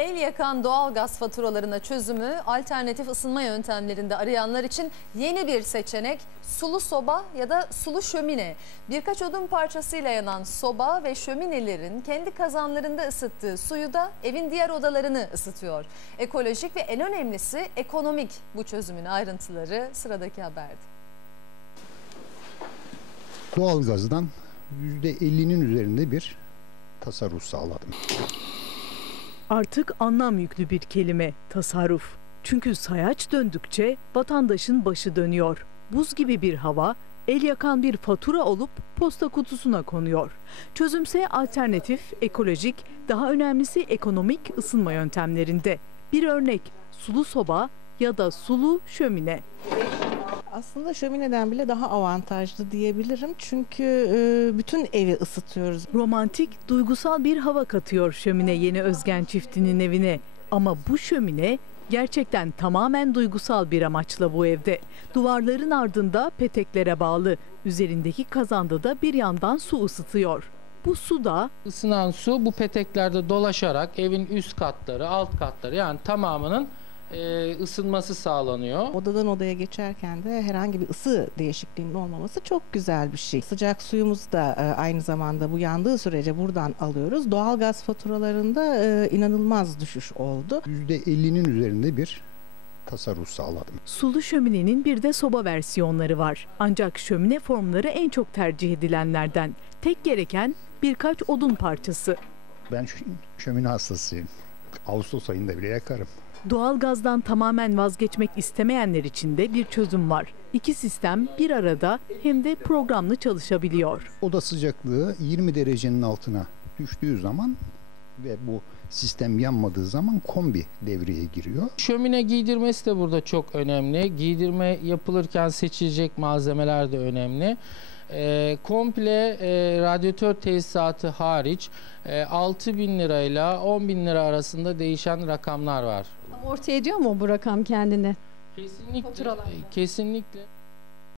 El yakan doğal gaz faturalarına çözümü alternatif ısınma yöntemlerinde arayanlar için yeni bir seçenek sulu soba ya da sulu şömine. Birkaç odun parçasıyla yanan soba ve şöminelerin kendi kazanlarında ısıttığı suyu da evin diğer odalarını ısıtıyor. Ekolojik ve en önemlisi ekonomik bu çözümün ayrıntıları sıradaki haberde. Doğalgazdan %50'nin üzerinde bir tasarruf sağladım. Artık anlam yüklü bir kelime tasarruf. Çünkü sayaç döndükçe vatandaşın başı dönüyor. Buz gibi bir hava el yakan bir fatura olup posta kutusuna konuyor. Çözümse alternatif, ekolojik, daha önemlisi ekonomik ısınma yöntemlerinde. Bir örnek sulu soba ya da sulu şömine. Aslında şömineden bile daha avantajlı diyebilirim. Çünkü bütün evi ısıtıyoruz. Romantik, duygusal bir hava katıyor şömine yeni Özgen çiftinin evine. Ama bu şömine gerçekten tamamen duygusal bir amaçla bu evde. Duvarların ardında peteklere bağlı. Üzerindeki kazanda da bir yandan su ısıtıyor. Bu su da ısınan su bu peteklerde dolaşarak evin üst katları, alt katları yani tamamının ısınması sağlanıyor. Odadan odaya geçerken de herhangi bir ısı değişikliğinin olmaması çok güzel bir şey. Sıcak suyumuz da aynı zamanda bu yandığı sürece buradan alıyoruz. Doğalgaz faturalarında inanılmaz düşüş oldu. %50'nin üzerinde bir tasarruf sağladım. Sulu şöminenin bir de soba versiyonları var. Ancak şömine formları en çok tercih edilenlerden. Tek gereken birkaç odun parçası. Ben şömine hastasıyım. Ağustos ayında bile yakarım. Doğalgazdan tamamen vazgeçmek istemeyenler için de bir çözüm var. İki sistem bir arada hem de programlı çalışabiliyor. Oda sıcaklığı 20 derecenin altına düştüğü zaman ve bu sistem yanmadığı zaman kombi devreye giriyor. Şömine giydirmesi de burada çok önemli. Giydirme yapılırken seçilecek malzemeler de önemli. Komple radyatör tesisatı hariç 6.000 lirayla 10.000 lira arasında değişen rakamlar var. Ortaya ediyor mu bu rakam kendini? Kesinlikle. Faturalar. Kesinlikle.